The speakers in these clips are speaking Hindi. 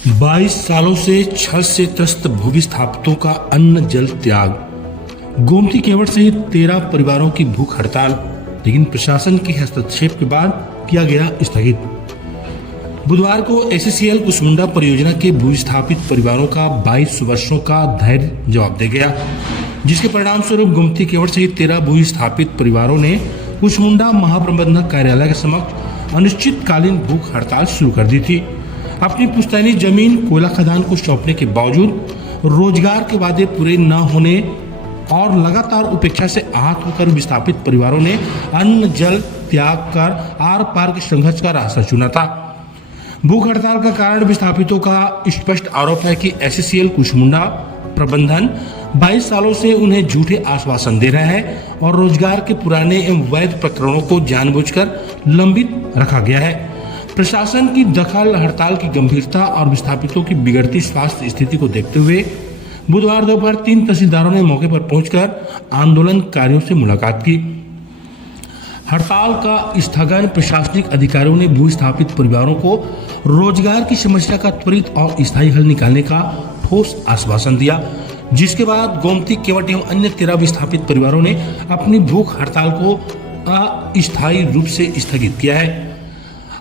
22 सालों से छल से त्रस्त भूविस्थापितों का अन्न जल त्याग। गोमती केवट सहित 13 परिवारों की भूख हड़ताल, लेकिन प्रशासन के हस्तक्षेप के बाद किया गया स्थगित। बुधवार को एससीएल कुसमुंडा परियोजना के भूविस्थापित परिवारों का 22 वर्षों का धैर्य जवाब दे गया, जिसके परिणाम स्वरूप गोमती केवट सहित 13 भूविस्थापित परिवारों ने कुसमुंडा महाप्रबंधक कार्यालय के समक्ष अनिश्चितकालीन भूख हड़ताल शुरू कर दी थी। अपनी पुश्तैनी जमीन कोयला खदान को सौंपने के बावजूद रोजगार के वादे पूरे न होने और लगातार उपेक्षा से आहत होकर विस्थापित परिवारों ने अन्न जल त्याग कर आर पार के संघर्ष का रास्ता चुना था। भूख हड़ताल का कारण विस्थापितों का स्पष्ट आरोप है कि एससीएल कुसमुंडा प्रबंधन 22 सालों से उन्हें झूठे आश्वासन दे रहा है और रोजगार के पुराने एवं वैध प्रकरणों को जानबूझकर लंबित रखा गया है। प्रशासन की दखल, हड़ताल की गंभीरता और विस्थापितों की बिगड़ती स्वास्थ्य स्थिति को देखते हुए बुधवार दोपहर 3 तहसीलदारों ने मौके पर पहुंचकर आंदोलनकारियों से मुलाकात की। हड़ताल का स्थगन प्रशासनिक अधिकारियों ने भूस्थापित परिवारों को रोजगार की समस्या का त्वरित और स्थायी हल निकालने का ठोस आश्वासन दिया, जिसके बाद गोमती केवट एवं अन्य 13 विस्थापित परिवारों ने अपनी भूख हड़ताल को अस्थायी रूप से स्थगित किया है।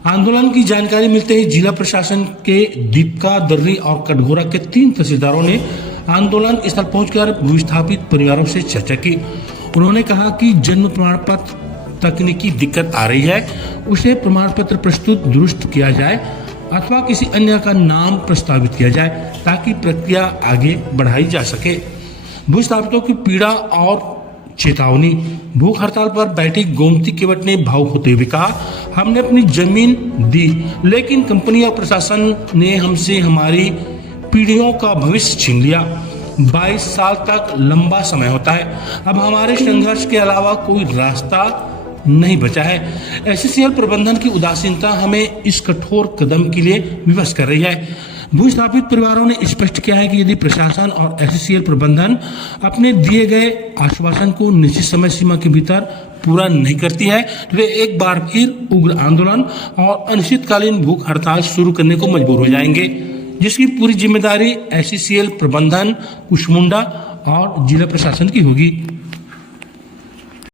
आंदोलन की जानकारी मिलते ही जिला प्रशासन के दीपका, दर्री और कटघोरा के 3 तहसीलदारों ने आंदोलन स्थल पहुंचकर भूस्थापित परिवारों से चर्चा की। उन्होंने कहा कि जन्म प्रमाण पत्र तकनीकी दिक्कत आ रही है, उसे प्रमाण पत्र प्रस्तुत दुरुस्त किया जाए अथवा किसी अन्य का नाम प्रस्तावित किया जाए ताकि प्रक्रिया आगे बढ़ाई जा सके। भूस्थापितों की पीड़ा और चेतावनी। भूख हड़ताल पर बैठी गोमती केवट ने भावुक होते हुए कहा, हमने अपनी जमीन दी, लेकिन कंपनी और प्रशासन ने हमसे हमारी पीढ़ियों का भविष्य छीन लिया। 22 साल तक लंबा समय होता है, अब हमारे संघर्ष के अलावा कोई रास्ता नहीं बचा है। एससीएल प्रबंधन की उदासीनता हमें इस कठोर कदम के लिए विवश कर रही है। भूस्थापित परिवारों ने स्पष्ट किया है कि यदि प्रशासन और एससीएल प्रबंधन अपने दिए गए आश्वासन को निश्चित समय सीमा के भीतर पूरा नहीं करती है तो वे एक बार फिर उग्र आंदोलन और अनिश्चितकालीन भूख हड़ताल शुरू करने को मजबूर हो जाएंगे, जिसकी पूरी जिम्मेदारी एससीएल प्रबंधन, कुसमुंडा और जिला प्रशासन की होगी।